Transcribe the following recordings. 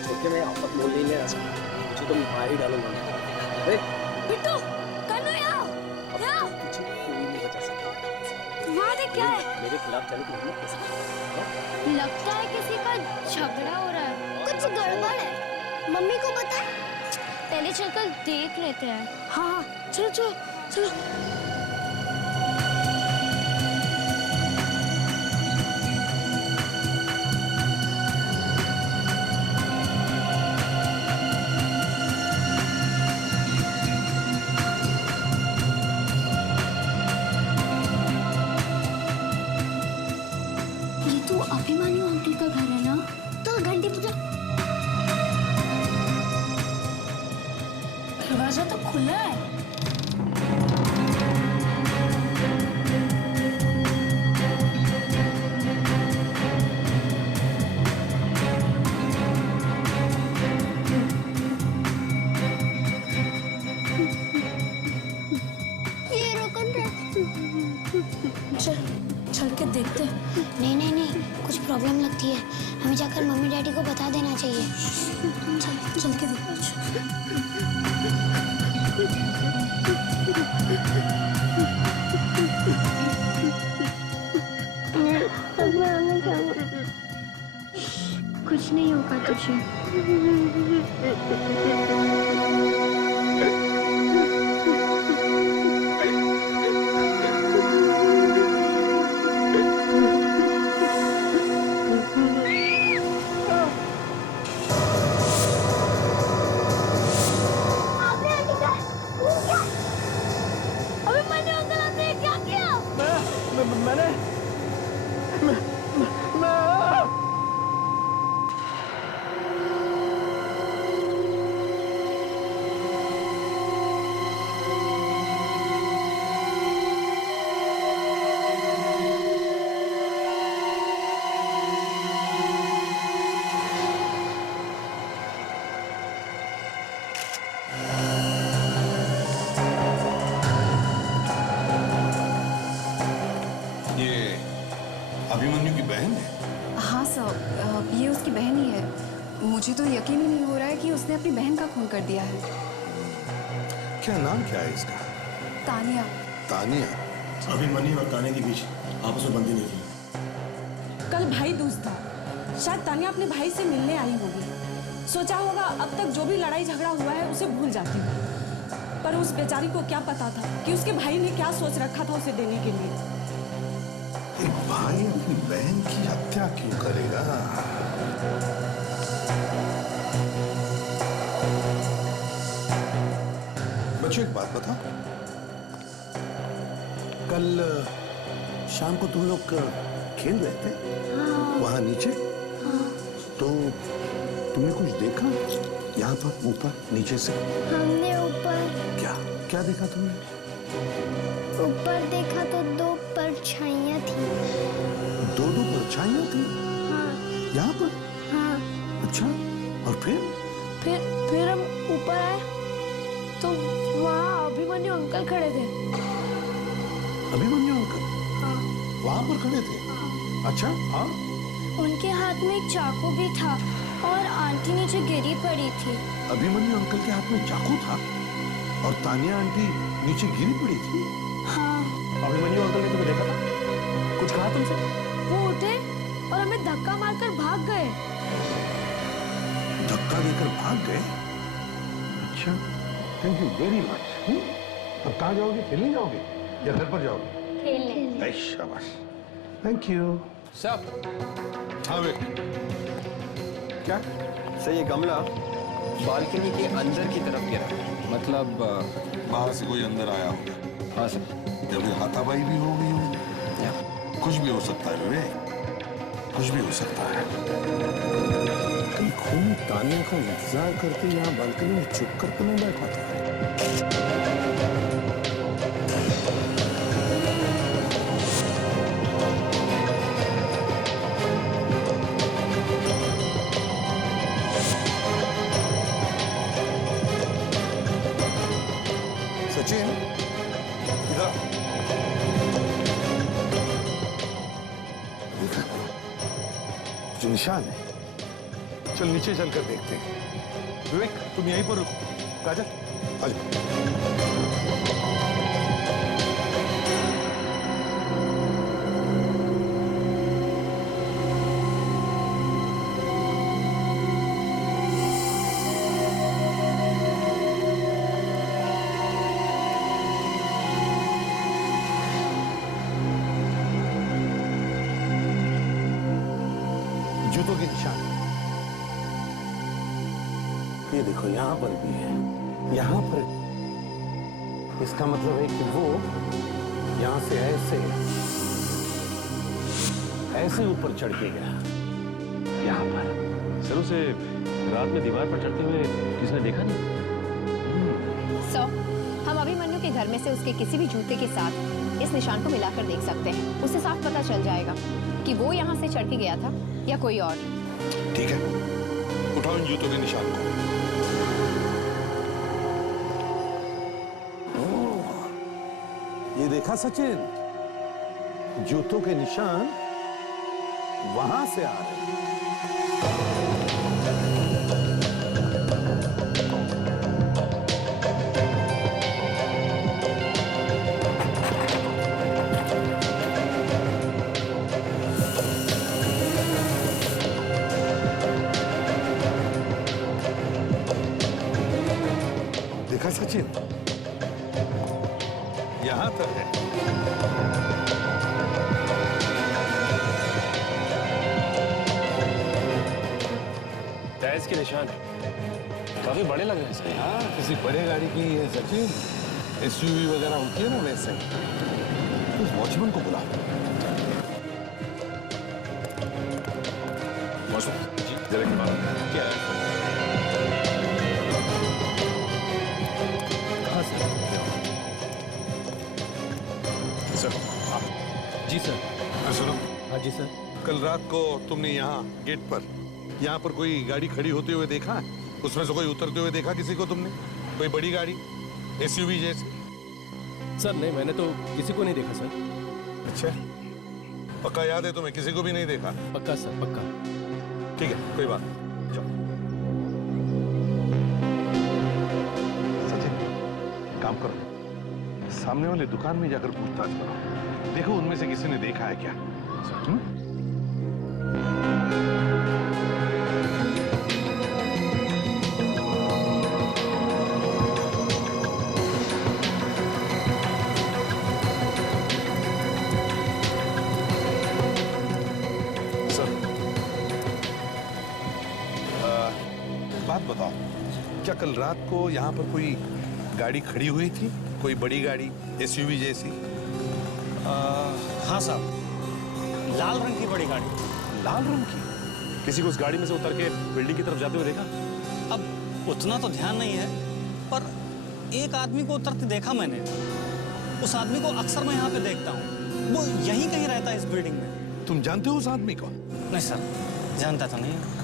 छोड़ के मैं आपस मोल नहीं ले सकता, मुझे तो मार ही डालूंगा। बिट्टू, कन्नू यहाँ, यहाँ। मुझे कोई नहीं बचा सकता। वहाँ देख क्या है? मेरे खिलाफ जाने की हिम्मत कैसे? लगता है किसी का झगड़ा हो रहा है। कुछ गड़बड़ है। मम्मी को बता। पहले चलकर देख लेते हैं। हाँ, चलो चलो चलो। अभिमान्यु अंकल का घर है ना? तो घंटी बजा। दरवाजा तो खुला है। ये रोकन है। चल के देखते हैं। नहीं नहीं नहीं, कुछ प्रॉब्लम लगती है, हमें जाकर मम्मी डैडी को बता देना चाहिए। चल के देखते। कुछ नहीं होगा तुझे। अभिमन्यु की बहन है? हाँ सर, ये उसकी बहन ही है। मुझे तो यकीन ही नहीं हो रहा है कि उसने अपनी बहन का खून कर दिया है। क्या नाम क्या है इसका? तानिया। तानिया? अभिमन्यु और तानिया के बीच आपस में बनती नहीं थी। कल भाई दूज था, शायद तानिया अपने भाई से मिलने आई होगी। सोचा होगा अब तक जो भी लड़ाई झगड़ा हुआ है उसे भूल जाती हूँ, पर उस बेचारी को क्या पता था कि उसके भाई ने क्या सोच रखा था उसे देने के लिए। एक भाई अपनी बहन की हत्या क्यों करेगा? बच्चों एक बात बता, कल शाम को तुम लोग खेल रहे थे वहां नीचे? तो तुमने कुछ देखा यहाँ पर ऊपर नीचे से? हमने ऊपर क्या क्या देखा तुमने? ऊपर देखा तो दो परछाइयाँ थी। दो परछाइयाँ थी? हाँ। यहाँ पर? हाँ। अच्छा, और फिर हम ऊपर आए तो वहाँ अभिमन्यु अंकल खड़े थे। अभिमन्यु अंकल? हाँ। वहाँ पर खड़े थे? हाँ। अच्छा, हाँ। उनके हाथ में एक चाकू भी था और आंटी नीचे गिरी पड़ी थी। अभिमन्यु अंकल के हाथ में चाकू था और तानिया आंटी नीचे गिरी पड़ी थी? हाँ। अभिमन्यु अंकल ने तुम्हें देखा था? कुछ कहा तुमसे? वो उठे और हमें धक्का मारकर भाग गए। धक्का देकर भाग गए? अच्छा, थैंक यू वेरी मच। अब कहाँ जाओगे? खेलने जाओगे या घर पर जाओगे? खेलने। शाबाश, थैंक यू। साहब। हाँ बे। क्या? सर ये गमला बालकनी के अंदर की तरफ गिरा, मतलब बाहर से कोई अंदर आया होगा। हाँ सर। या फिर हाथापाई भी हो गई होगी। कुछ भी हो सकता है विवेक, कुछ भी हो सकता है। खून तानिया का इंतजार करके यहाँ बालकनी में चुप कर क्यों बैठा था? सचिन इधर देखा, जो निशान है, चल नीचे चलकर देखते हैं। विवेक तुम यहीं पर रुको, काजल आजा। जूतों के निशान ये देखो, यहां पर भी है, यहां पर। इसका मतलब है कि वो यहां से ऐसे ऊपर चढ़ के गया, यहां पर। सर उसे रात में दीवार पर चढ़ते हुए किसने देखा नहीं? सो हम अभिमन्यु के घर में से उसके किसी भी जूते के साथ इस निशान को मिलाकर देख सकते हैं। उससे साफ पता चल जाएगा कि वो यहाँ से चढ़ के गया था या कोई और। ठीक है, उठाओ इन जूतों के निशान को। ये देखा सचिन, जूतों के निशान वहां से आ रहे हैं। देखा सचिन, यहां तक है। टायर्स के निशान काफी बड़े लग रहे हैं सर। हाँ, किसी बड़े गाड़ी की है सचिन, एसयूवी वगैरह होती है ना, वैसे। उस वॉचमैन को बुला। वॉचमैन जी, जरा की बात क्या है? सर। जी सर। सुनो। हाँ जी सर। कल रात को तुमने यहाँ गेट पर, यहाँ पर कोई गाड़ी खड़ी होते हुए देखा है? उसमें से कोई उतरते हुए देखा किसी को तुमने? कोई बड़ी गाड़ी, एसयूवी जैसी? सर नहीं, मैंने तो किसी को नहीं देखा सर। अच्छा, पक्का याद है तुम्हें? किसी को भी नहीं देखा? पक्का सर, पक्का। ठीक है, कोई बात नहीं, चलो। सचिन, काम करो, सामने वाले दुकान में जाकर पूछताछ करो, देखो उनमें से किसी ने देखा है क्या। बात बताओ, क्या कल रात को यहाँ पर कोई गाड़ी खड़ी हुई थी? कोई बड़ी गाड़ी, एसयूवी जैसी? हाँ साहब, लाल रंग की बड़ी गाड़ी। लाल रंग की? किसी को उस गाड़ी में से उतर के बिल्डिंग की तरफ जाते हुए देखा? अब उतना तो ध्यान नहीं है, पर एक आदमी को उतरते देखा मैंने। उस आदमी को अक्सर मैं यहाँ पे देखता हूँ, वो यहीं कहीं रहता है इस बिल्डिंग में। तुम जानते हो उस आदमी को? नहीं सर, जानता तो नहीं।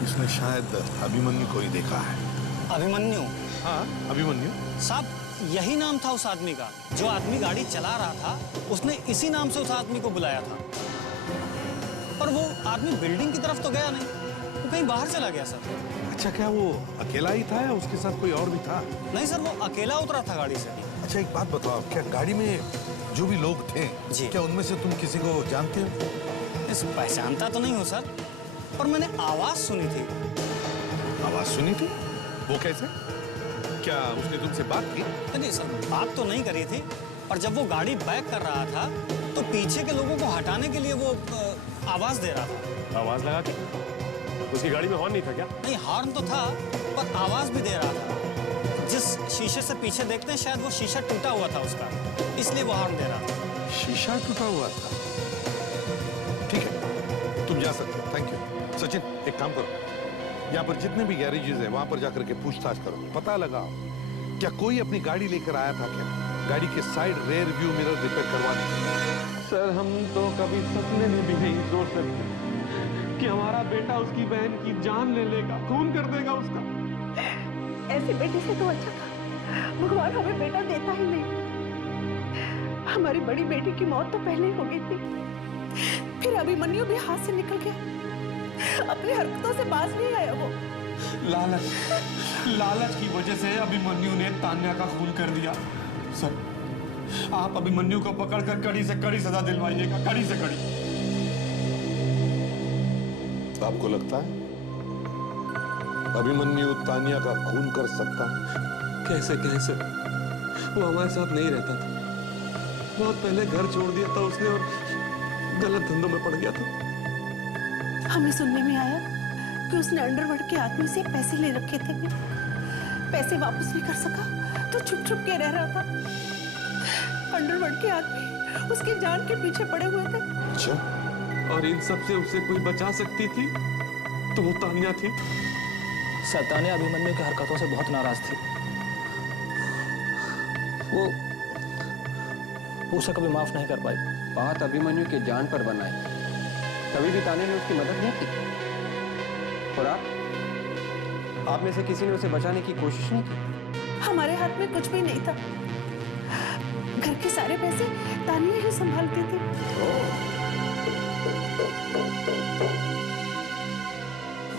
उसने शायद अभिमन्यु को ही देखा है। अभिमन्यु? हाँ, अभिमन्यु। साहब, यही नाम था उस आदमी का। जो आदमी गाड़ी चला रहा था, उसने इसी नाम से उस आदमी को बुलाया था। पर वो आदमी बिल्डिंग की तरफ तो गया नहीं, वो कहीं बाहर चला गया सर। अच्छा, क्या वो अकेला ही था या उसके साथ कोई और भी था? नहीं सर, वो अकेला उतरा था गाड़ी से। अच्छा, एक बात बताओ, क्या गाड़ी में जो भी लोग थे, जी, क्या उनमें से तुम किसी को जानते हो? पहचानता तो नहीं हो सर, पर मैंने आवाज सुनी थी। आवाज सुनी थी? वो कैसे? क्या उसने तुमसे बात की? नहीं सर, बात तो नहीं करी थी, पर जब वो गाड़ी बैक कर रहा था तो पीछे के लोगों को हटाने के लिए वो आवाज दे रहा था। आवाज लगा के? उसकी गाड़ी में हॉर्न नहीं था क्या? नहीं, हॉर्न तो था, पर आवाज भी दे रहा था। जिस शीशे से पीछे देखते हैं, शायद वो शीशा टूटा हुआ था उसका, इसलिए वो हॉर्न दे रहा था। शीशा टूटा हुआ था? ठीक है, तुम जा सकते हो, थैंक यू। सचिन, एक काम करो, यहाँ पर जितने भी गैरेजेस हैं वहां पर जाकर के पूछताछ करो, पता लगाओ क्या कोई अपनी गाड़ी लेकर आया था क्या, गाड़ी के side rear view mirror repair करवाने। सर, हम तो कभी सपने में भी नहीं सोच सकते कि हमारा बेटा उसकी बहन की जान ले लेगा, खून कर देगा उसका। ऐसे बेटे से तो अच्छा था भगवान हमें बेटा देता ही नहीं। हमारी बड़ी बेटी की मौत तो पहले ही हो गई थी, फिर अभिमन्यु भी हाथ से निकल गया, अपनी हरकतों से बाज नहीं आया वो। लालच की वजह से अभिमन्यु ने तान्या का खून कर दिया। सर, आप अभिमन्यु को पकड़कर कड़ी से कड़ी सजा दिलवाइएगा, कड़ी से कड़ी। आपको लगता है अभिमन्यु तान्या का खून कर सकता है? कैसे कैसे? वो हमारे साथ नहीं रहता था, बहुत पहले घर छोड़ दिया था उसने और गलत धंधों में पड़ गया था। हमें सुनने में आया कि उसने अंडरवर्ल्ड के आदमी से पैसे ले रखे थे, पैसे वापस नहीं कर सका तो छुप छुप के रह रहा था। अंडरवर्ल्ड के आदमी उसकी जान के पीछे पड़े हुए थे। अच्छा, और इन सब से उसे कोई बचा सकती थी तो वो तान्या थी। सर, तान्या अभिमन्यु की हरकतों से बहुत नाराज थी। वो उसे कभी माफ नहीं कर पाई। बात अभिमन्यु के जान पर बनाई, कभी भी तान्या ने उसकी मदद नहीं की। और आप में से किसी ने उसे बचाने की कोशिश नहीं की? हमारे हाथ में कुछ भी नहीं था, घर के सारे पैसे तान्या ही संभालती थी।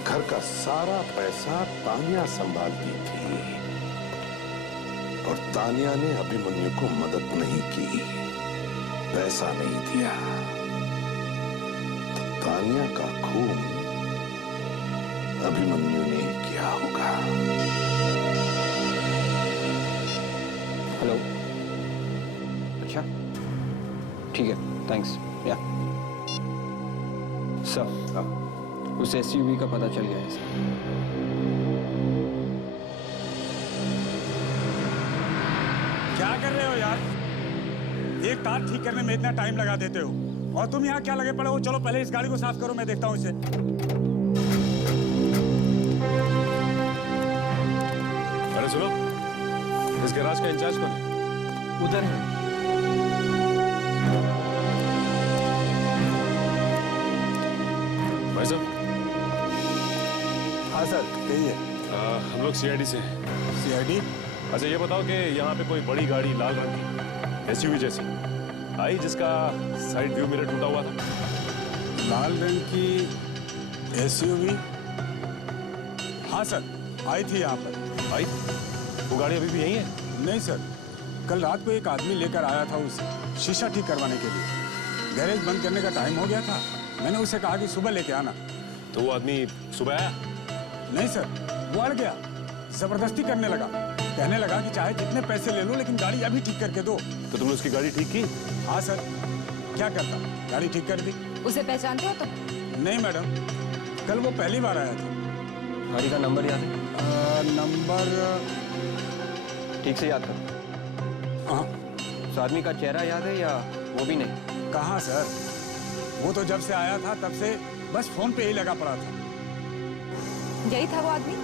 घर का सारा पैसा तान्या संभालती थी और तान्या ने अभिमन्यु को मदद नहीं की, पैसा नहीं दिया, तो तान्या का खून अभिमन्यु ने किया होगा। हेलो, अच्छा ठीक है, थैंक्स। या सर, उस एसयूवी का पता चल गया है सर। क्या कर रहे हो यार? एक तार ठीक करने में इतना टाइम लगा देते हो और तुम यहाँ क्या लगे पड़े हो? चलो पहले इस गाड़ी को साफ करो, मैं देखता हूँ इसे। अरे सुनो, इस गैराज का इंचार्ज कौन है? उधर है। भाई साहब। हाँ सर, कहिए। हम लोग सीआईडी से हैं। सीआईडी? अच्छा ये बताओ कि यहाँ पे कोई बड़ी गाड़ी लाल रंग की एसयूवी जैसी आई जिसका साइड व्यू मिरर टूटा हुआ था? लाल रंग की एसयूवी? हाँ सर, आई थी यहाँ पर। आई? वो गाड़ी अभी भी यहीं है? नहीं सर, कल रात को एक आदमी लेकर आया था उसे शीशा ठीक करवाने के लिए। गैरेज बंद करने का टाइम हो गया था, मैंने उसे कहा कि सुबह लेके आना। तो वो आदमी सुबह आया? नहीं सर, वो अड़ गया, जबरदस्ती करने लगा, कहने लगा कि चाहे जितने पैसे ले लो लेकिन गाड़ी अभी ठीक करके दो। तो तुमने उसकी गाड़ी ठीक की? हाँ सर, क्या करता, गाड़ी ठीक कर दी। उसे पहचानते हो तुम? नहीं मैडम, कल वो पहली बार आया था। गाड़ी का नंबर याद है? नंबर ठीक से याद करो। हाँ। उस आदमी का चेहरा याद है या वो भी नहीं? कहाँ सर, वो तो जब से आया था तब से बस फोन पे ही लगा पड़ा था। यही था वो आदमी?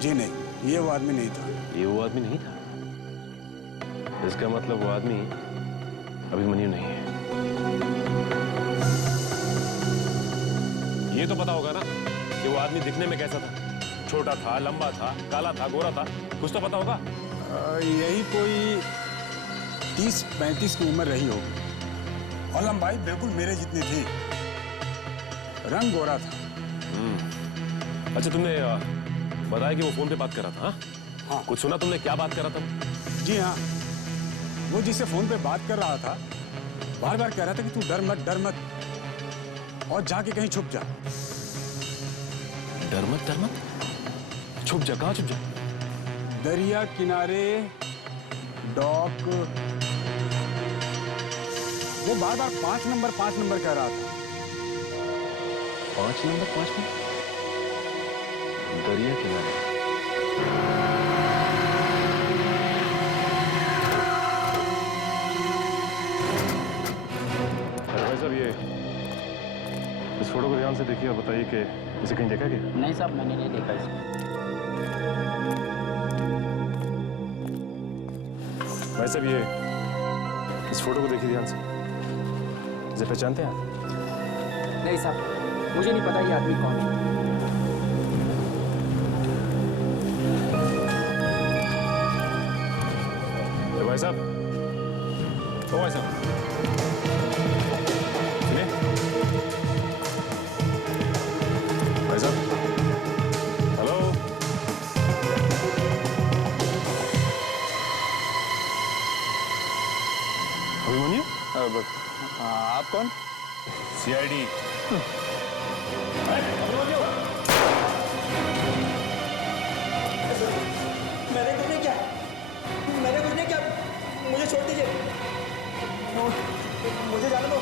जी नहीं, ये वो आदमी नहीं था। ये वो आदमी नहीं था? इसका मतलब वो आदमी अभिमन्यु नहीं है। ये तो पता होगा ना कि वो आदमी दिखने में कैसा था? छोटा था, लंबा था, काला था, गोरा था, कुछ तो पता होगा। यही कोई 30-35 की उम्र रही होगी और लंबाई बिल्कुल मेरे जितनी थी, रंग गोरा था। अच्छा तुमने बताया कि वो फोन पे बात कर रहा था? हाँ। कुछ सुना तुमने, क्या बात कर रहा था? जी हाँ, वो जिससे फोन पे बात कर रहा था बार बार कह रहा था कि तू डर मत और जाके कहीं छुप जा। डर मत? छुप जा? कहाँ छुप जा? दरिया किनारे, डॉक। वो बार बार 5 नंबर कह रहा था। 5 नंबर? दरिया किनारे। भाई साहब, ये इस फोटो को ध्यान से देखिए और बताइए कि इसे कहीं देखा क्या? नहीं साहब, मैंने नहीं देखा इसे। भाई साहब, ये इस फोटो को देखिए ध्यान से, इसे पहचानते हैं आप? नहीं साहब, मुझे नहीं पता ये आदमी कौन है। भाई साहब, ओ भाई साहब, सुनिए भाई साहब, हेलो। अभिमन्यु, आप कौन? सीआईडी। मैंने कुछ नहीं किया, मैंने कुछ नहीं किया, मुझे छोड़ दीजिए, मुझे जाने दो,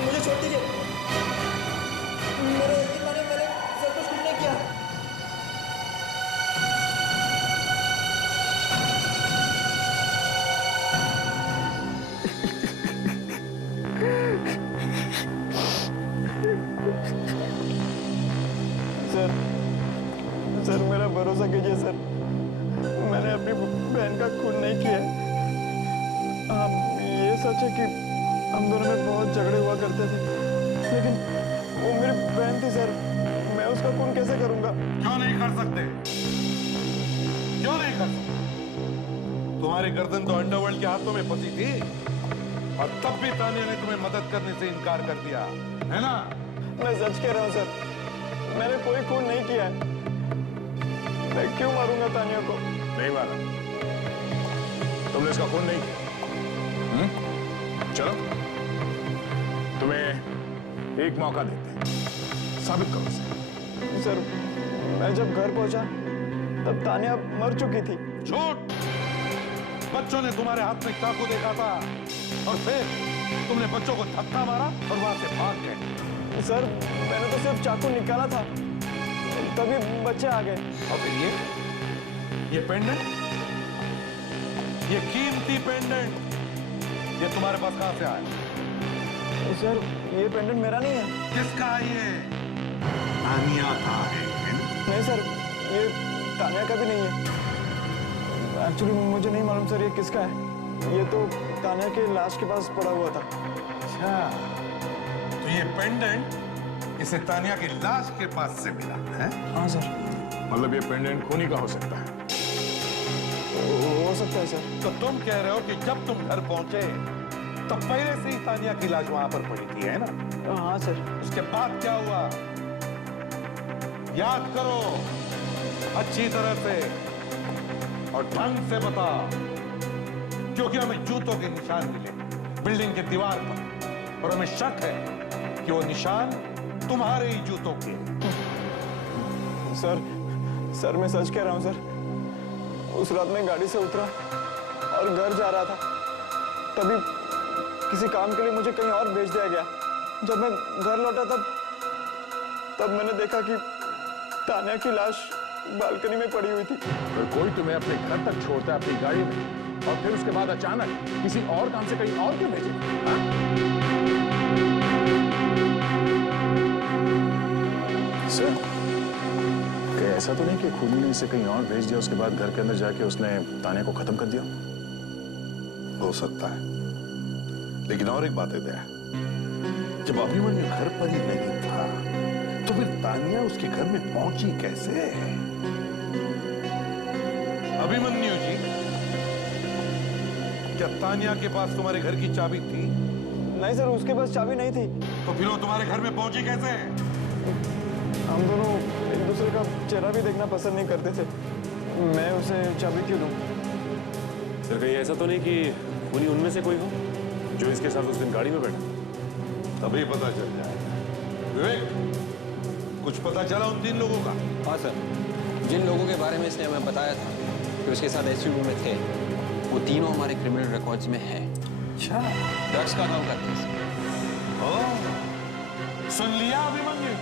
मुझे छोड़ दीजिए, मैंने सब कुछ नहीं किया। सर मेरा भरोसा कीजिए सर, मैंने अपनी बहन का खून नहीं किया है। हाँ, ये सच है कि हम दोनों में बहुत झगड़े हुआ करते थे, लेकिन वो मेरी बहन थी सर, मैं उसका खून कैसे करूंगा? क्यों नहीं कर सकते? क्यों नहीं कर सकते? तुम्हारी गर्दन तो अंडरवर्ल्ड के हाथों में फंसी थी और तब भी तानिया ने तुम्हें मदद करने से इनकार कर दिया, है ना? मैं सच कह रहा हूँ सर, मैंने कोई खून नहीं किया है। मैं क्यों मारूंगा तानिया को? नहीं मारा, तुमने इसका खून नहीं किया। चलो, तुम्हें एक मौका देते हैं, साबित करो इसे। सर, मैं जब घर पहुंचा तब तानिया मर चुकी थी। झूठ! बच्चों ने तुम्हारे हाथ में चाकू देखा था और फिर तुमने बच्चों को धक्का मारा और वहां से भाग गए। सर, मैंने तो सिर्फ चाकू निकाला था, तभी बच्चे आ गए। और फिर ये पेंडेंट, ये कीमती पेंडेंट, ये तुम्हारे पास कहां से आया? सर, ये पेंडेंट मेरा नहीं है। किसका है ये? तानिया का है? नहीं सर, ये तानिया का भी नहीं है। एक्चुअली मुझे नहीं मालूम सर ये किसका है। ये तो तानिया के लाश के पास पड़ा हुआ था। अच्छा, तो ये पेंडेंट इसे तानिया की लाश के पास से मिला है? हाँ सर। मतलब ये पेंडेंट खूनी का हो सकता है? हो सकता है सर। तो तुम कह रहे हो कि जब तुम घर पहुंचे तो पहले से ही तानिया की लाश वहां पर पड़ी थी, है ना? हाँ सर। उसके बाद क्या हुआ? याद करो अच्छी तरह से और ढंग से बता, क्योंकि हमें जूतों के निशान मिले बिल्डिंग के दीवार पर और हमें शक है कि वो निशान तुम्हारे ही जूतों के। सर मैं सच कह रहा हूँ सर, उस रात मैं गाड़ी से उतरा और घर जा रहा था, तभी किसी काम के लिए मुझे कहीं और भेज दिया गया। जब मैं घर लौटा तब मैंने देखा कि तानिया की लाश बालकनी में पड़ी हुई थी। तो कोई तुम्हें अपने घर तक छोड़ता है अपनी गाड़ी में और फिर उसके बाद अचानक किसी और काम से कहीं और क्यों भेजे? सर, क्या ऐसा तो नहीं कि खूनी ने इसे कहीं और भेज दिया, उसके बाद घर के अंदर जाके उसने तानिया को खत्म कर दिया? हो सकता है, लेकिन और एक बात है दया, जब अभिमन्यु घर पर ही नहीं था तो फिर तानिया उसके घर में पहुंची कैसे? अभिमन्यु जी, क्या तानिया के पास तुम्हारे घर की चाबी थी? नहीं सर, उसके पास चाबी नहीं थी। तो फिर वो तुम्हारे घर में पहुंची कैसे? हम दोनों एक दूसरे का चेहरा भी देखना पसंद नहीं करते थे, मैं उसे चाबी क्यों दूं? सर, कहीं ऐसा तो नहीं कि खूनी उनमें से कोई हो जो इसके साथ उस दिन गाड़ी में बैठा? तभी पता चल जाएगा। विवेक, कुछ पता चला उन 3 लोगों का? हाँ सर, जिन लोगों के बारे में इसने हमें बताया था कि उसके साथ एसयूवी में थे, वो तीनों हमारे क्रिमिनल रिकॉर्ड्स में हैं। अच्छा, ड्रग्स का काम करते हैं। सुन लिया अभिमन्यु,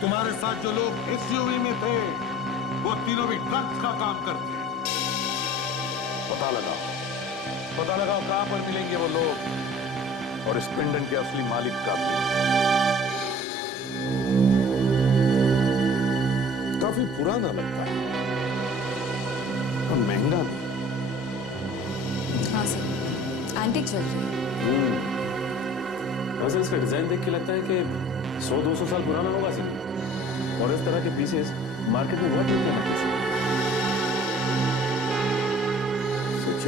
तुम्हारे साथ जो लोग एसयूवी में थे वो तीनों भी ड्रग्स का काम करते हैं। पता लगाओ कहां पर मिलेंगे वो लोग और इस पेंडेंट के असली मालिक का भी। काफी पुराना लगता है और महंगा भी। हाँ सर, एंटीक चल रही है। वैसे इसका डिजाइन देख के लगता है कि 100-200 साल पुराना होगा सर, और इस तरह के पीसेस मार्केट में बहुत मिलते हैं।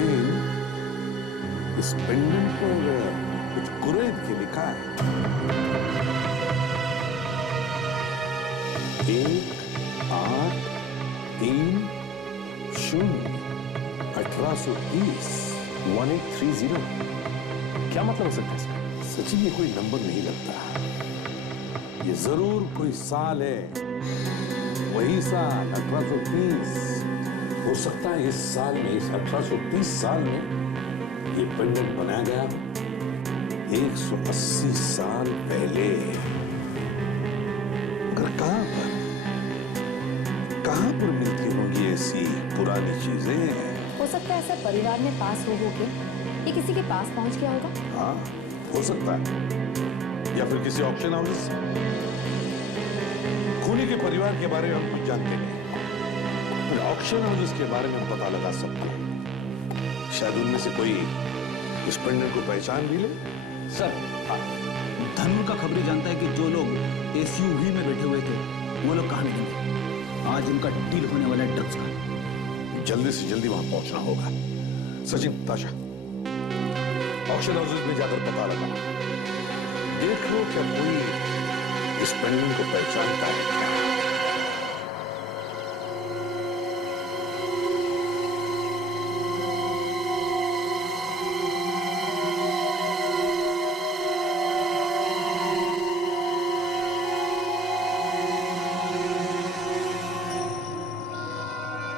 सचिन, इस पेंडेंट पर कुछ कुरैद के लिखा है। 1830 1830। क्या मतलब हो सकता है इसका? सचिन, ये कोई नंबर नहीं लगता, ये जरूर कोई साल है, वही साल 1830। हो सकता है इस साल में, इस 1830 साल में ये पेंडेंट बनाया गया 180 साल पहले। मगर कहां पर मिलती होंगी ऐसी पुरानी चीजें? हो सकता है ऐसा परिवार में पास हो के ये किसी के पास पहुंच गया होगा। हाँ, हो सकता है, या फिर किसी ऑक्शन हाउस से। खूनी के परिवार के बारे में हम कुछ जानते नहीं, फिर ऑक्शन हाउस के बारे में हम पता लगा सकते हैं। शायद उनमें से कोई इस पेंडेंट को पहचान भी ले। सर, धनु का खबरी जानता है कि जो लोग एसयूवी में बैठे हुए थे वो लोग कहां निकले। आज उनका डील होने वाला है ड्रग्स का। जल्दी से जल्दी वहां पहुंचना होगा। सचिन, ताशा, ऑक्शन हाउस में जाकर पता लगा, देखो क्या कोई इस पेंडेंट को पहचानता है क्या?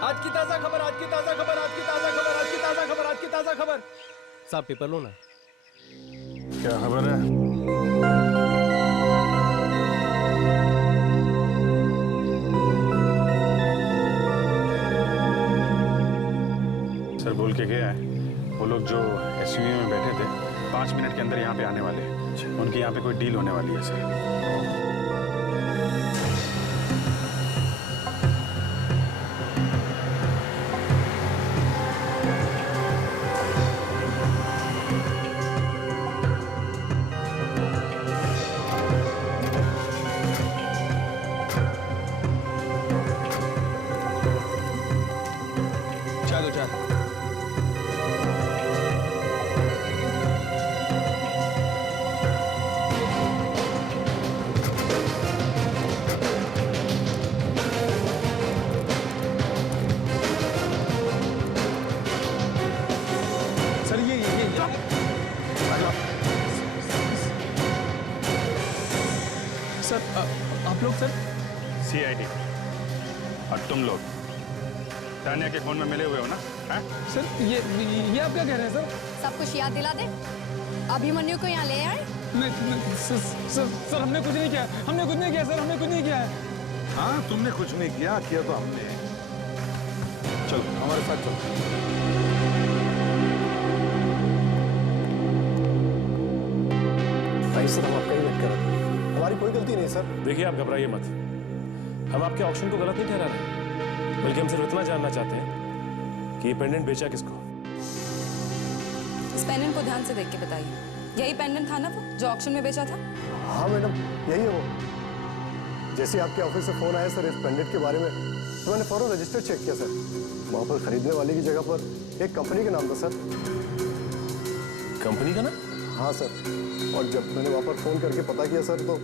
आज की ताजा खबर, आज की ताजा खबर, आज की ताजा खबर, आज की ताजा खबर, आज की ताजा खबर। साहब पेपर लो ना। क्या खबर है? सर बोल के गया है, वो लोग जो एसयूवी में बैठे थे 5 मिनट के अंदर यहाँ पे आने वाले हैं। उनकी यहाँ पे कोई डील होने वाली है सर। सर, आप लोग सर? सीआईडी। और तुम लोग तानिया के फोन में मिले हुए हो ना? सर, ये आप क्या कह रहे हैं सर? सब कुछ याद दिला दे। अभिमन्यु को यहाँ ले आए? नहीं सर, हमने कुछ नहीं किया, हमने कुछ नहीं किया सर, हमने कुछ नहीं किया है। हाँ, तुमने कुछ नहीं किया, किया तो हमने। चलो हमारे साथ चलो। भाई सर, हम आपका ही वेट कर रहे हैं। हमारी कोई गलती नहीं सर। देखिए, आप घबराइए मत, हम आपके ऑक्शन को गलत नहीं ठहरा रहे, बल्कि हम सिर्फ इतना जानना चाहते हैं कि ये पेंडेंट बेचा किसको। इस पेंडेंट को ध्यान से देख के बताइए, यही पेंडेंट था ना वो जो ऑक्शन में बेचा था? हाँ मैडम, यही है वो। जैसे आपके ऑफिस से फोन आया सर इस पेंडेंट के बारे में, तो मैंने फौरन रजिस्टर चेक किया सर। वहाँ पर खरीदने वाले की जगह पर एक कंपनी का नाम था सर। कंपनी का नाम? हाँ सर, और जब मैंने वहाँ पर फोन करके पता किया सर, तो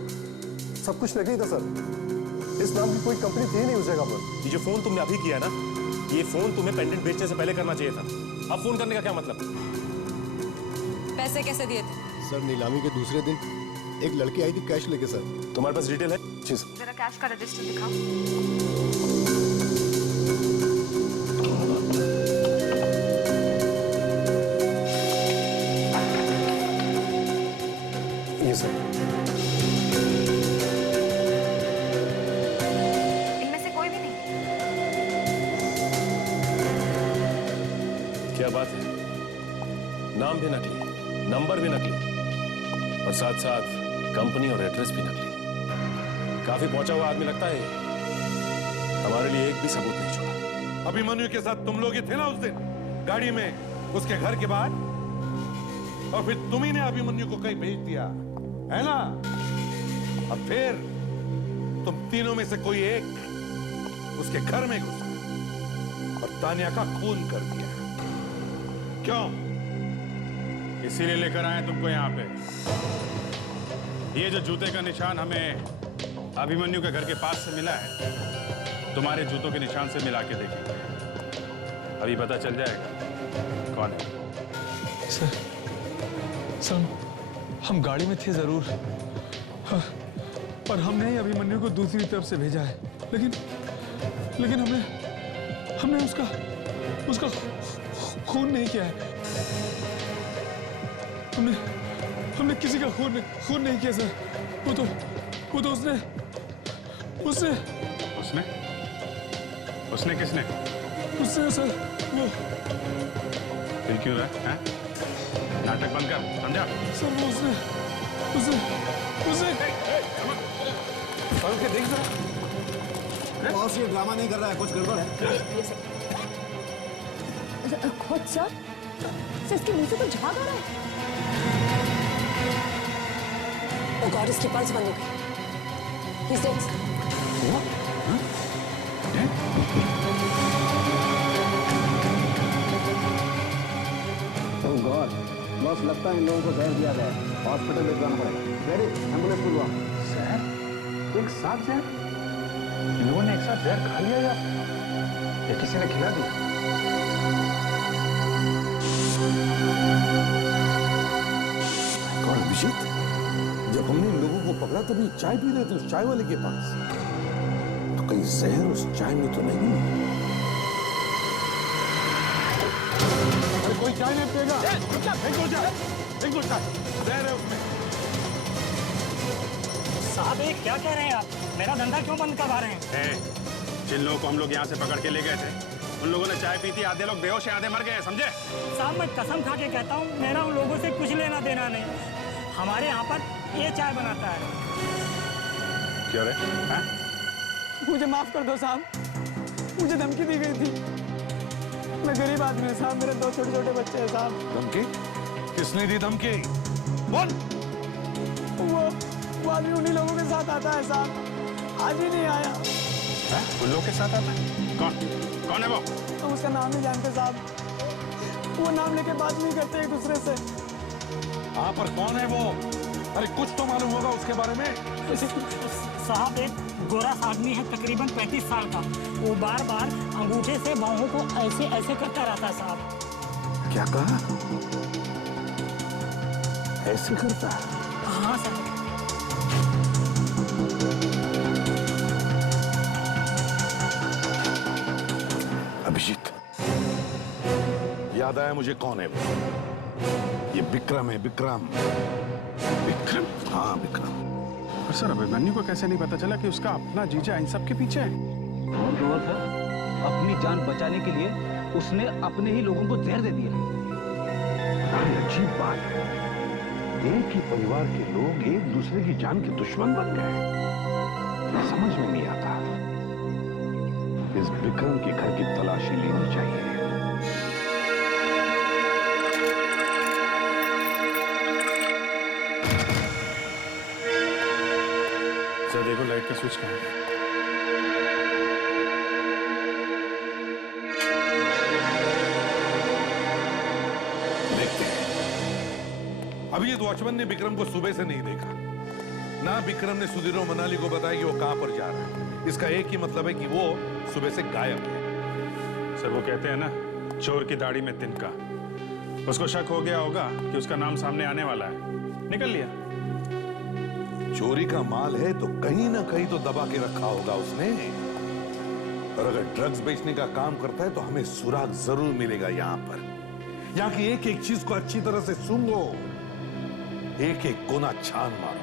सब कुछ नकली था सर। इस नाम की कोई कंपनी थी नहीं उस जगह पर। ये जो फोन तुमने अभी किया ना, ये फोन तुम्हें पेंडेंट बेचने से पहले करना चाहिए था। अब फोन करने का क्या मतलब? पैसे कैसे दिए थे? सर, नीलामी के दूसरे दिन एक लड़की आई थी कैश लेके सर। तुम्हारे पास डिटेल है? जी सर। जरा कैश का रजिस्टर दिखाओ। ये सर। इनमें से कोई भी नहीं? क्या बात है, नाम भी नकली, नंबर भी नकली, और साथ साथ कंपनी और एड्रेस भी नकली। काफी पहुंचा हुआ आदमी लगता है। हमारे लिए एक भी सबूत नहीं छोड़ा। अभिमन्यु के साथ तुम लोग ही थे ना उस दिन गाड़ी में, उसके घर के बाहर, और फिर तुम ही ने अभिमन्यु को कहीं भेज दिया है ना? अब फिर तुम तीनों में से कोई एक उसके घर में घुसा और तानिया का खून कर दिया। क्यों? इसीलिए लेकर आए तुमको यहाँ पे। ये जो जूते का निशान हमें अभिमन्यु के घर के पास से मिला है, तुम्हारे जूतों के निशान से मिला के देखेंगे। अभी पता चल जाएगा कौन है। सर, हम गाड़ी में थे जरूर, पर हमने ही अभिमन्यु को दूसरी तरफ से भेजा है। लेकिन हमने उसका खून नहीं किया है। हमने किसी का खून नहीं किया सर। वो तो उसने किसने? उससे सर वो। फिर क्यों रहा है? नाटक बंद कर, समझा? सर वो उसने देख जरा, और ये ड्रामा नहीं कर रहा है, कुछ गड़बड़ है। खुद सर इसके मुंह से तो झाग आ रहा है। ओ गॉड, इसकी पल्स बंद हो गई। He's dead. ओह गॉड, बॉस लगता है इन लोगों को जहर दिया गया है। हॉस्पिटल ले जाना पड़ेगा। रेडी, एम्बुलेंस बुलवा। जहर? एक साथ जहर? इन लोगों ने एक साथ जहर खा लिया या किसी ने खिला दिया? कौन? अभिजीत? जब हमने इन लोगों को पकड़ा तभी चाय पी रहे थे उस चाय वाले के पास। तो कहीं जहर उस चाय में तो नहीं? कोई चाय नहीं पिएगा। एक दो चाय जहर है उसमें। साहब ये क्या कह रहे हैं आप? मेरा धंधा क्यों बंद करवा रहे हैं? जिन लोगों को हम लोग यहाँ से पकड़ के ले गए थे, उन लोगों ने चाय पी थी। आधे लोग बेहोश हैं, आधे मर गए, समझे? साहब मैं कसम खा के कहता हूँ, मेरा उन लोगों से कुछ लेना देना नहीं। हमारे यहाँ पर ये चाय बनाता है। क्यों रे? मुझे माफ कर दो साहब, मुझे धमकी दी गई थी। मैं गरीब आदमी हूँ साहब, मेरे 2 छोटे-छोटे बच्चे हैं साहब। धमकी? किसने दी धमकी? बोल। वो आदमी उन्हीं लोगों के साथ आता है साहब, आज ही नहीं आया। उन लोगों के साथ आता है? कौन है वो? हम उसका नाम नहीं जानते साहब, वो नाम लेके बात नहीं करते एक दूसरे से। हाँ, पर कौन है वो? अरे कुछ तो मालूम होगा उसके बारे में। साहब एक गोरा आदमी है, तकरीबन 35 साल का। वो बार बार अंगूठे से बाहों को ऐसे ऐसे करता रहता है साहब। क्या कहा? ऐसे करता है? हाँ सर। अभिजीत, याद आया मुझे कौन है वो। ये विक्रम है, विक्रम। हाँ विक्रम। और सर अभिमन्यु को कैसे नहीं पता चला कि उसका अपना जीजा इन सब के पीछे है? और सर, अपनी जान बचाने के लिए उसने अपने ही लोगों को जहर दे दिया। बड़ी अजीब बात है, एक ही परिवार के लोग एक दूसरे की जान के दुश्मन बन गए। समझ में नहीं आता। इस विक्रम के घर की तलाशी लेनी चाहिए। सर देखो लाइट का स्विच कहाँ है? देखते हैं। अभी ये वॉचमैन ने विक्रम को सुबह से नहीं देखा। ना विक्रम ने सुधीर और मनाली को बताया कि वो कहां पर जा रहा है। इसका एक ही मतलब है कि वो सुबह से गायब है। सर वो कहते हैं ना, चोर की दाढ़ी में तिनका। उसको शक हो गया होगा कि उसका नाम सामने आने वाला है, निकल लिया। चोरी का माल है तो कहीं ना कहीं तो दबा के रखा होगा उसने। और अगर ड्रग्स बेचने का काम करता है तो हमें सुराग जरूर मिलेगा। यहाँ पर यहाँ की एक एक चीज को अच्छी तरह से सूंघो, एक एक कोना छान मारो।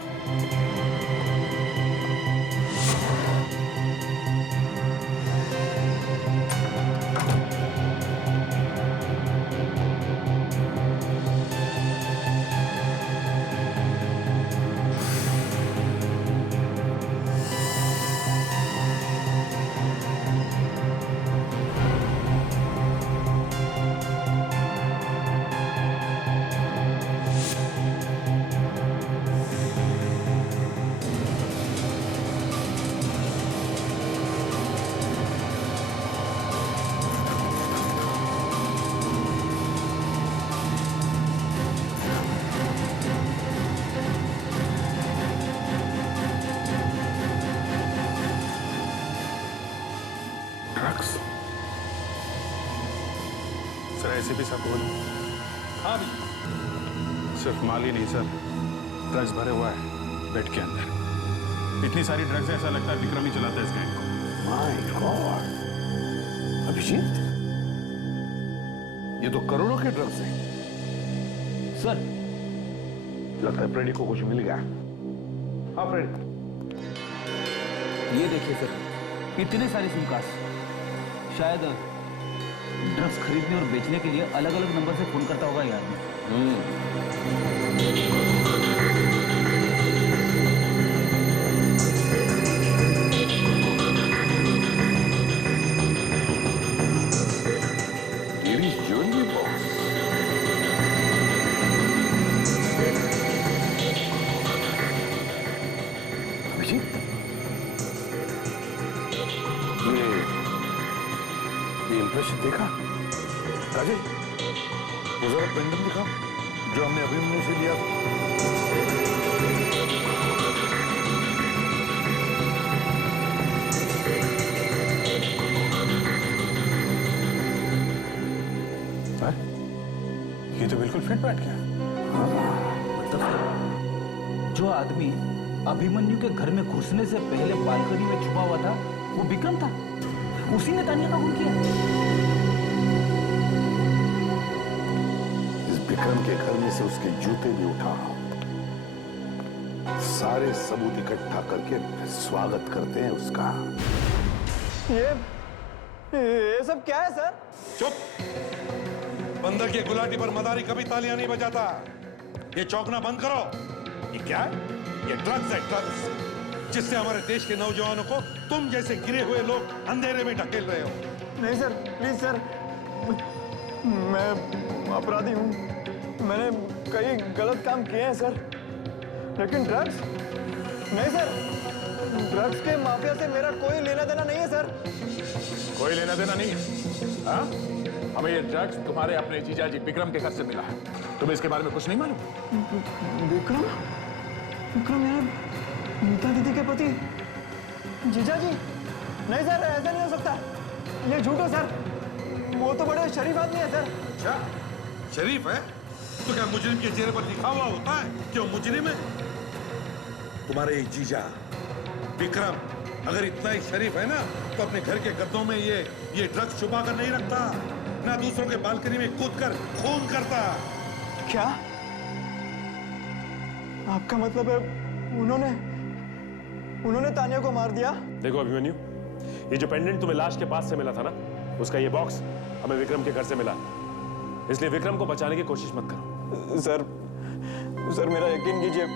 ड्रग्स? सर एसीपी साहब को बोलो। हाँ भी सिर्फ माल ही नहीं सर, ड्रग्स भरे हुआ है बेड के अंदर। इतनी सारी ड्रग्स है, ऐसा लगता है विक्रम ही चलाता है इस गैंग को। माय गॉड, अभिजीत, ये तो करोड़ों के ड्रग्स हैं। सर लगता है फ्रेडी को कुछ मिल गया। हाँ फ्रेडी, ये देखिए सर, इतने सारे सिम कार्ड, शायद ड्रग्स खरीदने और बेचने के लिए अलग अलग नंबर से फोन करता होगा ये आदमी। इंप्रेशन देखा राजे? वो जरा पेंडेंट दिखा जो हमने अभिमन्यु से लिया था। ये तो बिल्कुल फिट बैठ गया। मतलब जो आदमी अभिमन्यु के घर में घुसने से पहले बालकनी में छुपा हुआ था वो विक्रम था, उसी ने तानिया का खून किया। इस विक्रम के घर में से उसके जूते भी उठा, सारे सबूत इकट्ठा करके स्वागत करते हैं उसका। ये सब क्या है सर? चुप! बंदर के गुलाटी पर मदारी कभी तालियां नहीं बजाता। ये चौंकना बंद करो। ये क्या है? ये ड्रग्स है, ड्रग्स, जिससे हमारे देश के नौजवानों को तुम जैसे गिरे हुए लोग अंधेरे में ढकेल रहे हो। नहीं सर, प्लीज सर, मैं अपराधी हूँ, मैंने कई गलत काम किए हैं सर, लेकिन ड्रग्स नहीं सर, ड्रग्स के माफिया से मेरा कोई लेना देना नहीं है सर। कोई लेना देना नहीं है? हाँ? हमें ये ड्रग्स तुम्हारे अपने जीजाजी विक्रम के घर से मिला है। तुम्हें इसके बारे में कुछ नहीं मालूम? विक्रम? विक्रम मेरे नीता दीदी के पति? जीजा जी? नहीं सर, ऐसा नहीं हो सकता, ये झूठ है सर, वो तो बड़े शरीफ आदमी है सर। अच्छा, शरीफ है? तो क्या मुजरिम के चेहरे पर लिखा हुआ होता है कि वो मुजरिम है? तुम्हारे जीजा विक्रम अगर इतना ही शरीफ है ना, तो अपने घर के गद्दों में ये ड्रग्स छुपा कर नहीं रखता, ना दूसरों के बालकनी में कूदकर खून करता। क्या आपका मतलब है उन्होंने तानिया को मार दिया? देखो अभिमन्यु, ये जो पेंडेंट तुम्हें लाश के पास से मिला था ना, उसका ये बॉक्स हमें विक्रम के घर से मिला, इसलिए विक्रम को बचाने की कोशिश मत करो। सर मेरा यकीन कीजिए,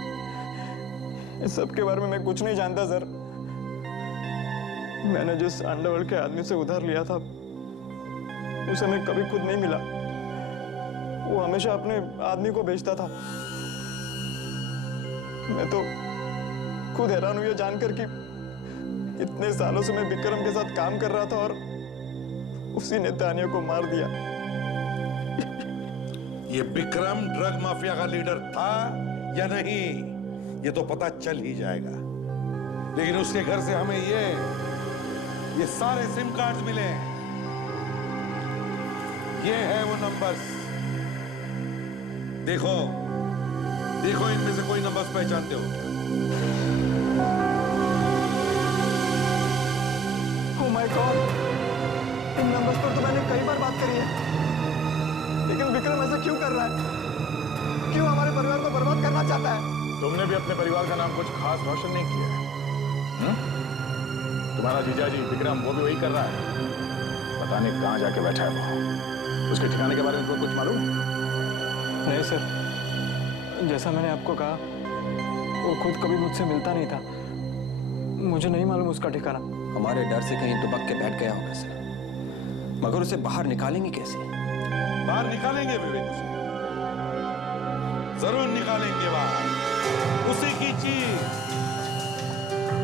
इस सब के बारे में मैं कुछ नहीं जानता सर। मैंने जिस अंडरवर्ल्ड के आदमी से उधार लिया था उसे मैं कभी खुद नहीं मिला, वो हमेशा अपने आदमी को बेचता था। मैं तो खुद हैरान हुई जानकर कि इतने सालों से मैं विक्रम के साथ काम कर रहा था और उसी ने तानिया को मार दिया। ये विक्रम ड्रग माफिया का लीडर था या नहीं, ये तो पता चल ही जाएगा, लेकिन उसके घर से हमें ये सारे सिम कार्ड्स मिले हैं। ये है वो नंबर्स, देखो देखो, इनमें से कोई नंबर्स पहचानते हो? Oh my God! In numbers पर तो मैंने कई बार बात करी है, लेकिन विक्रम ऐसा क्यों कर रहा है? क्यों हमारे परिवार को बर्बाद करना चाहता है? तुमने भी अपने परिवार का नाम कुछ खास रोशन नहीं किया है। तुम्हारा जीजाजी विक्रम वो भी वही कर रहा है। पता नहीं कहां जाके बैठा है वो। उसके ठिकाने के बारे में तुमको कुछ मालूम है? नहीं सर, जैसा मैंने आपको कहा, वो खुद कभी मुझसे मिलता नहीं था, मुझे नहीं मालूम उसका ठिकाना। हमारे डर से कहीं दुबक के बैठ गया होगा सर, मगर उसे बाहर निकालेंगे कैसे? बाहर निकालेंगे विवेक, जरूर निकालेंगे बाहर।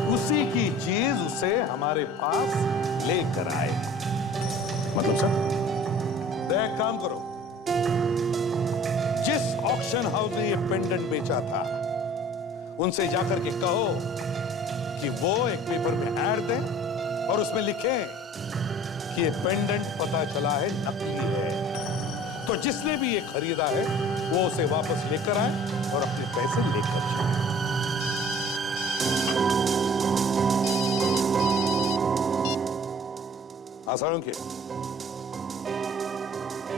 उसी की चीज उसे हमारे पास लेकर आए। मतलब सर? एक काम करो, जिस ऑक्शन हाउस ने ये पेंडेंट बेचा था उनसे जाकर के कहो कि वो एक पेपर में ऐड दें और उसमें लिखें कि ये पेंडेंट पता चला है नकली है। तो जिसने भी ये खरीदा है वो उसे वापस लेकर आए और अपने पैसे लेकर जाए। आसानों के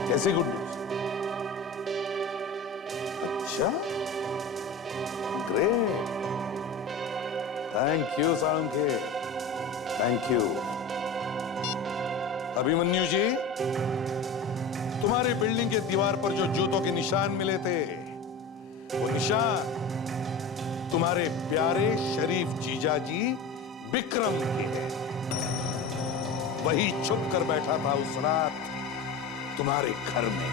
कैसे गुड न्यूज? अच्छा, great, thank you Salunkhe, thank you. Abhimanyu ji, तुम्हारी बिल्डिंग के दीवार पर जो जूतों के निशान मिले थे, वो निशान तुम्हारे प्यारे शरीफ जीजाजी विक्रम के हैं। वही छुप कर बैठा था उस रात तुम्हारे घर में।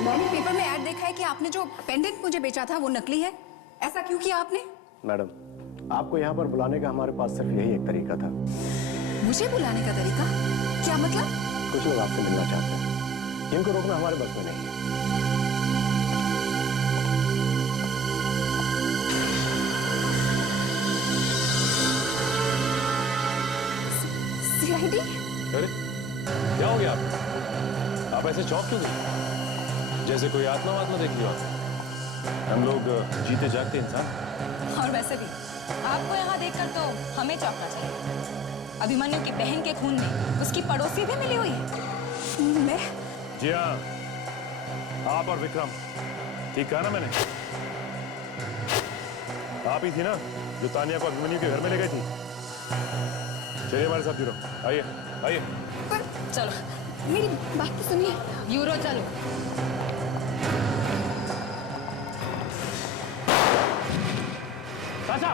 मैंने पेपर में ऐड देखा है कि आपने जो पेंडेंट मुझे बेचा था वो नकली है। ऐसा क्यों किया आपने? मैडम, आपको यहाँ पर बुलाने का हमारे पास सिर्फ यही एक तरीका था। मुझे बुलाने का तरीका? क्या मतलब? कुछ लोग आपसे मिलना चाहते हैं, इनको रोकना हमारे बस में नहीं है। CID? अरे क्या हो गया आप ऐसे चौंक क्यों गए? जैसे कोई आत्मा वात्मा देख लियो आप। हम लोग जीते जागते इंसान। और वैसे भी आपको यहाँ देखकर तो हमें चौंकना चाहिए। अभिमन्यु की बहन के खून में उसकी पड़ोसी भी मिली हुई है। मैं? जी हाँ, आप और विक्रम। ठीक कहा ना मैंने? आप ही थी ना जो तानिया को अभिमन्यु के घर में ले गई थी? चलिए हमारे साथ ब्यूरो, आइए आइए। चलो मेरी बात तो सुनिए। ब्यूरो चलो। साशा,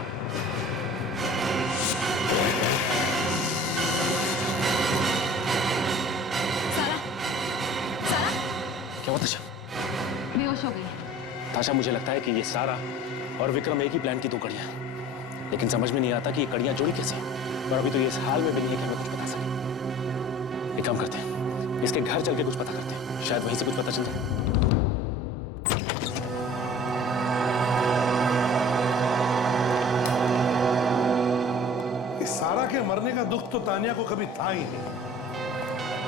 क्या हुआ ताशा? बेहोश हो गई। ताशा, मुझे लगता है कि ये सारा और विक्रम एक ही प्लान की दो कड़ियां हैं, लेकिन समझ में नहीं आता कि ये कड़ियां जुड़ी कैसे। और अभी तो ये इस हाल में भी नहीं है कि हमें कुछ बता सके। एक काम करते हैं, इसके घर चल के कुछ पता करते हैं, शायद वहीं से कुछ पता चल जाए। सारा के मरने का दुख तो तानिया को कभी था ही नहीं।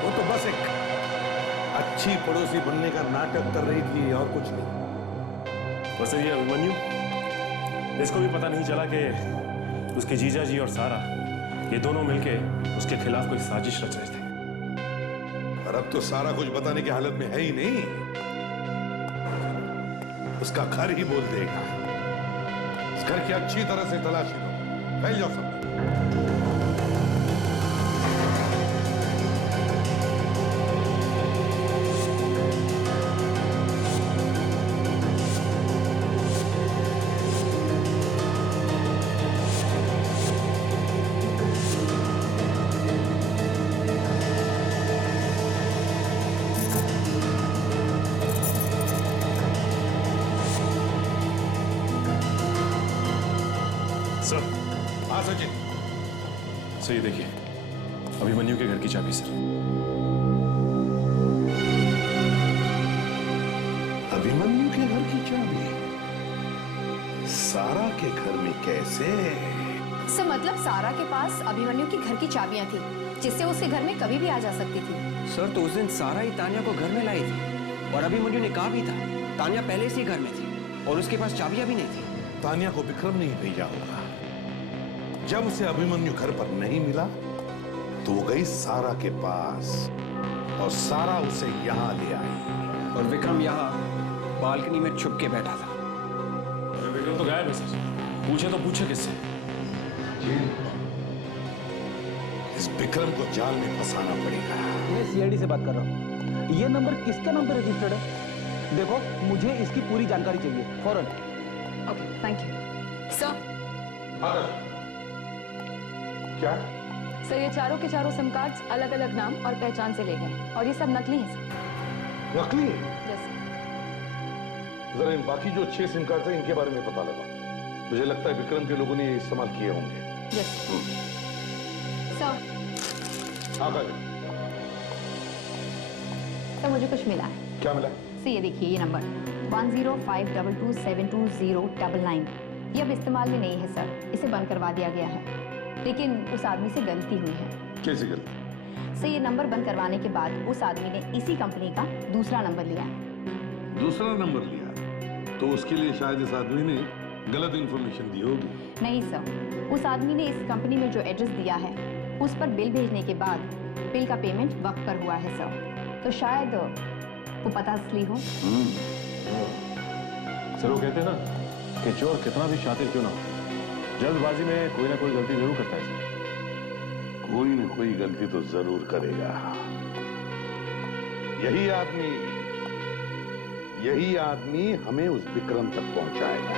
वो तो बस एक अच्छी पड़ोसी बनने का नाटक कर रही थी और कुछ नहीं। वैसे ये अभिमन्यु, इसको भी पता नहीं चला कि उसके जीजा जी और सारा ये दोनों मिलके उसके खिलाफ कोई साजिश रच रहे थे। और अब तो सारा कुछ बताने की हालत में है ही नहीं। उसका घर ही बोल देगा। इस घर की अच्छी तरह से तलाशी लो। फैल जाओ सब। सर। हाँ सचिन। सर ये देखिए, अभिमन्यु के घर की चाबी सर। अभिमन्यु के घर की चाबी सारा के घर में कैसे? सर मतलब सारा के पास अभिमन्यु की घर की चाबियां थी, जिससे उसके घर में कभी भी आ जा सकती थी। सर तो उस दिन सारा ही तानिया को घर में लाई थी, और अभिमन्यु ने कहा भी था तानिया पहले से ही घर में थी और उसके पास चाबियां भी नहीं थी। तानिया को विक्रम ने ही भेजा होगा। जब उसे अभिमन्यु घर पर नहीं मिला तो वो गई सारा के पास और सारा उसे यहाँ ले आई। और विक्रम यहाँ बालकनी में छुप के बैठा था। विक्रम तो गायब है सर। पूछे तो पूछे किससे? इस विक्रम को जाल में फंसाना पड़ेगा। मैं CID से बात कर रहा हूँ। ये नंबर किसके नाम पे रजिस्टर्ड है? देखो, मुझे इसकी पूरी जानकारी चाहिए फौरन। Okay, thank you sir. क्या? सर ये चारों के चारों सिम कार्ड्स अलग अलग नाम और पहचान से ले गए और ये सब नकली हैं सर। नकली? यस। जरा इन बाकी जो 6 सिम कार्ड हैं इनके बारे में पता लगा। मुझे लगता है विक्रम के लोगों ने ये इस्तेमाल किए होंगे। Yes sir. हाँ काजल, तो मुझे कुछ मिला है। क्या मिला? ये देखिए, ये नंबर 1052227209 ये अब इस्तेमाल में नहीं है सर, इसे बंद करवा दिया गया है। लेकिन उस आदमी से गलती हुई है। कैसी गलती? सर ये नंबर बंद करवाने के बाद उस आदमी ने इसी कंपनी का दूसरा नंबर लिया है। दूसरा नंबर लिया तो उसके लिए शायद इस आदमी ने गलत इंफॉर्मेशन दी होगी। नहीं सर, उस आदमी ने इस कंपनी में जो एड्रेस दिया है उस पर बिल भेजने के बाद बिल का पेमेंट वक्त पर हुआ है सर, तो शायद वो पता असली हो। सर वो कहते हैं ना कि चोर कितना भी शातिर क्यों ना हो, जल्दबाजी में कोई ना कोई गलती जरूर करता है। कोई ना कोई गलती तो जरूर करेगा। यही आदमी हमें उस विक्रम तक पहुंचाएगा।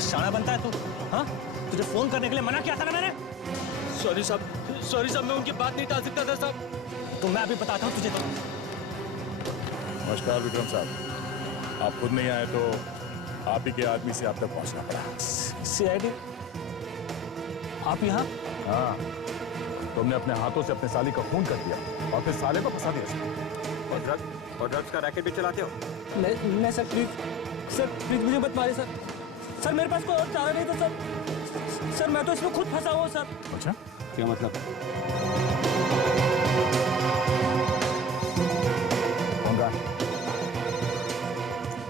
शाना बनता है तू? हाँ, तुझे फोन करने के लिए मना किया था ना मैंने। सॉरी साहब, मैं उनकी बात नहीं टाल सकता था साहब। तो मैं अभी बताता हूँ तुझे। तो नमस्कार विक्रम साहब, आप खुद नहीं आए तो आप ही के आदमी से आप तक पहुंचना पड़ा। सीआईडी आप यहाँ? हाँ, तुमने अपने हाथों से अपने साली का खून कर दिया और फिर साले को फंसा दिया। और ड्रग्स का रैकेट भी चलाते हो? नहीं सर, प्लीज मुझे मत मारिए सर। सर मेरे पास कोई और चारा नहीं था सर। सर मैं तो इसमें खुद फंसा हुआ सर। अच्छा, क्या मतलब? कौन का?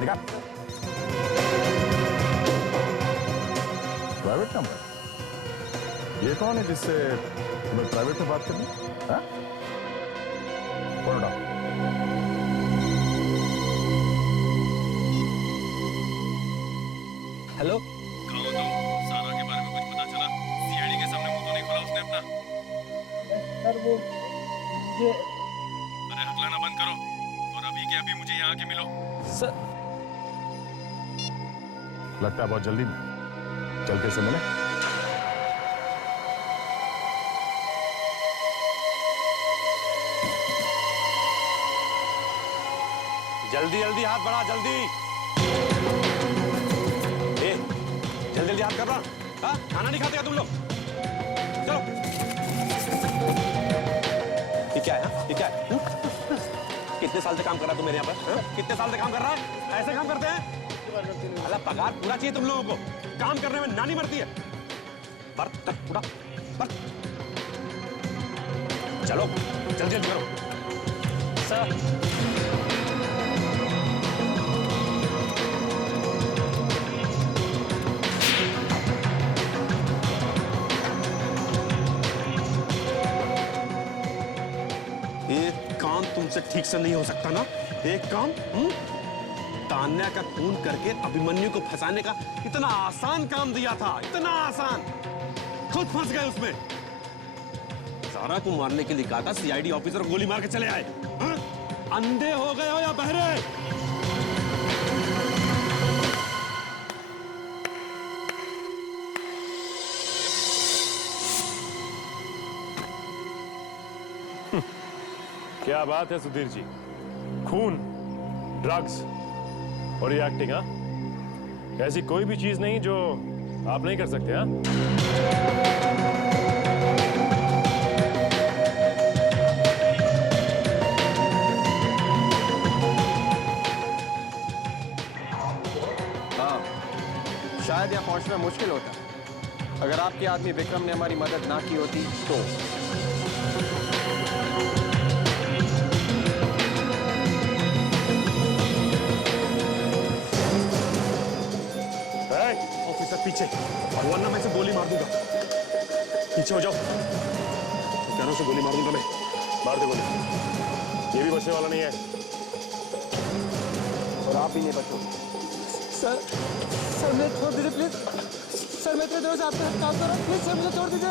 निकाल। Private number? ये कौन है जिससे तुम्हें प्राइवेट में बात करनी? हाँ? फोन उठाओ। हेलो, कहाँ हो तुम? सारा के बारे में कुछ पता चला? सीआईडी के सामने मुंह तो नहीं खोला उसने अपना? सर वो मुझे... अरे हकलाना बंद करो और अभी के अभी मुझे यहाँ आके मिलो। सर लगता है बहुत जल्दी में। चल के से मिले। जल्दी जल्दी हाथ बढ़ा, जल्दी जल्दी हाथ कर रहा। हाँ, खाना नहीं खाते क्या तुम लोग? चलो। ये क्या है? ये क्या है? कितने साल से काम कर रहा है तू मेरे यहाँ पर? कितने साल से काम कर रहा है? ऐसे काम करते हैं? अल्लाह पगार पूरा चाहिए तुम लोगों को। काम करने में नानी मरती है। बर्तन पूरा चलो जल्दी जल्दी करो सर। काम तुमसे ठीक से नहीं हो सकता ना? एक काम तान्या का खून करके अभिमन्यु को फंसाने का इतना आसान काम दिया था, इतना आसान, खुद फंस गए उसमें। सारा को मारने के लिए कहा था, सीआईडी ऑफिसर गोली मार के चले आए। अंधे हो गए हो या बहरे? क्या बात है सुधीर जी, खून, ड्रग्स और ये एक्टिंग। हाँ, ऐसी कोई भी चीज नहीं जो आप नहीं कर सकते। हाँ, शायद यहाँ पहुंचना मुश्किल होता अगर आपके आदमी विक्रम ने हमारी मदद ना की होती तो। ऑफिसर पीछे, वरना मैं इसे गोली मार दूंगा। पीछे हो जाओ, कैनों से गोली मार दूंगा मैं। मार दे गोली, ये भी बचने वाला नहीं है और आप भी नहीं बचोगे। सर मैं छोड़ दीजिए प्लीज। सर मैं इतने दिनों से आपके साथ काम कर रहा हूँ, प्लीज सर मुझे छोड़ दीजिए।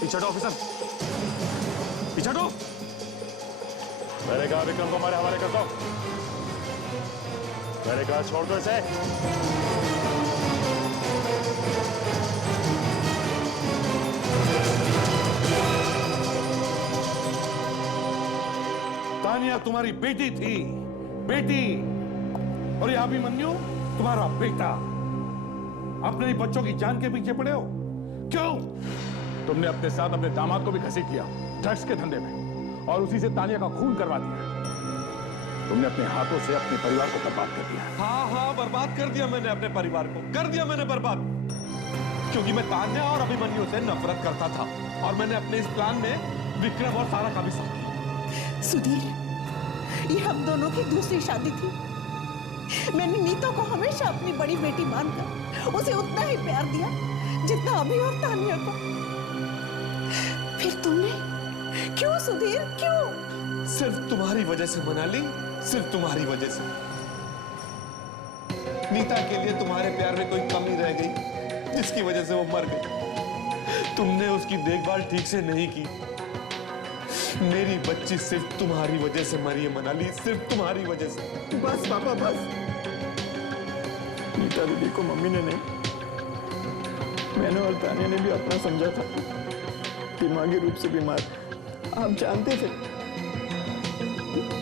पीछे हटो ऑफिसर, पीछे हटो। मैंने कहा विक्रम को हमारे हवाले कर दो। मैंने कहा छोड़ दो इसे। तानिया तुम्हारी बेटी थी, बेटी, और ये अभिमन्यु तुम्हारा बेटा। अपने ही बच्चों की जान के पीछे पड़े हो, क्यों? तुमने अपने साथ अपने दामाद को भी घसीट किया ड्रग्स के धंधे में, और उसी से तानिया का खून करवा दिया। तुमने अपने हाथों से अपने परिवार को बर्बाद कर दिया। हाँ, बर्बाद कर दिया मैंने अपने परिवार को, कर दिया मैंने बर्बाद, क्योंकि मैं तान्या और अभिमन्यु से नफरत करता था, और मैंने अपने इस प्लान में विक्रम और सारा का भी साथ दिया। सुधीर, ये हम दोनों की दूसरी शादी थी। मैंने नीता को हमेशा अपनी बड़ी बेटी मानकर उसे उतना ही प्यार दिया जितना अभी और तानिया को। फिर तुमने क्यों सुधीर, क्यों? सिर्फ तुम्हारी वजह से मनाली, सिर्फ तुम्हारी वजह से। नीता के लिए तुम्हारे प्यार में कोई कमी रह गई जिसकी वजह से वो मर गई। तुमने उसकी देखभाल ठीक से नहीं की। मेरी बच्ची सिर्फ तुम्हारी वजह से मरी है मनाली, सिर्फ तुम्हारी वजह से। बस पापा बस। नीता दीदी को मम्मी ने नहीं, मैंने और तानिया ने भी अपना समझा था। दिमागी रूप से बीमार आप जानते थे,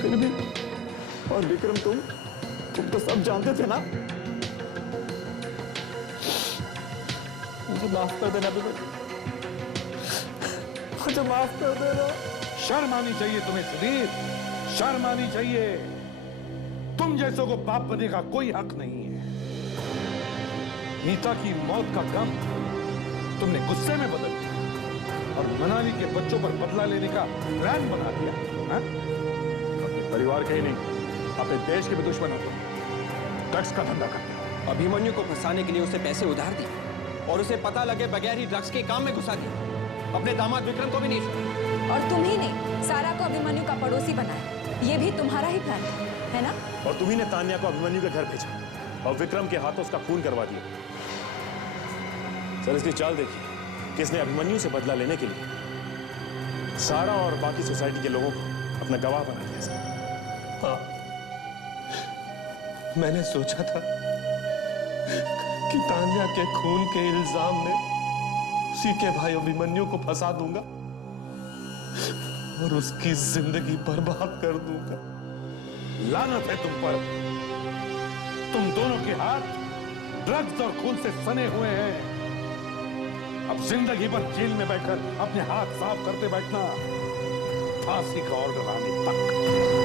फिर भी। और विक्रम तुम तो सब जानते थे ना। मुझे माफ कर देना बेटा, मुझे माफ कर देना। शर्म आनी चाहिए तुम्हें सुधीर, शर्म आनी चाहिए। तुम जैसों को बाप बनने का कोई हक नहीं है। नीता की मौत का गम तुमने गुस्से में बदल दिया और मनाली के बच्चों पर बदला लेने का प्लान बना दिया। अपने परिवार के ही नहीं, अपने देश के भी दुश्मन हो, ड्रग्स का धंधा करते हो। अभिमन्यु को फंसाने के लिए उसे पैसे उधार दिए, और उसे पता लगे बगैर ही ड्रग्स के काम में घुसा दिया। अपने दामाद विक्रम को भी नहीं छोड़ा। और तुम ही ने सारा को अभिमन्यु का पड़ोसी बनाया। ये भी तुम्हारा ही प्लान था, है ना? और तुम्ही ने तान्या को अभिमन्यु के घर भेजा और विक्रम के हाथों उसका खून करवा दिया। सर, इसकी चाल देखिए, किसने अभिमन्यु से बदला लेने के लिए सारा और बाकी सोसाइटी के लोगों को अपना गवाह बना दिया। सर, हाँ, मैंने सोचा था कि तान्या के खून के इल्जाम में उसी के भाई अभिमन्यु को फंसा दूंगा और उसकी जिंदगी बर्बाद कर दूंगा। लानत है तुम पर। तुम दोनों के हाथ ड्रग्स और खून से सने हुए हैं। अब जिंदगी भर जेल में बैठकर अपने हाथ साफ करते बैठना, फांसी का ऑर्डर आने तक।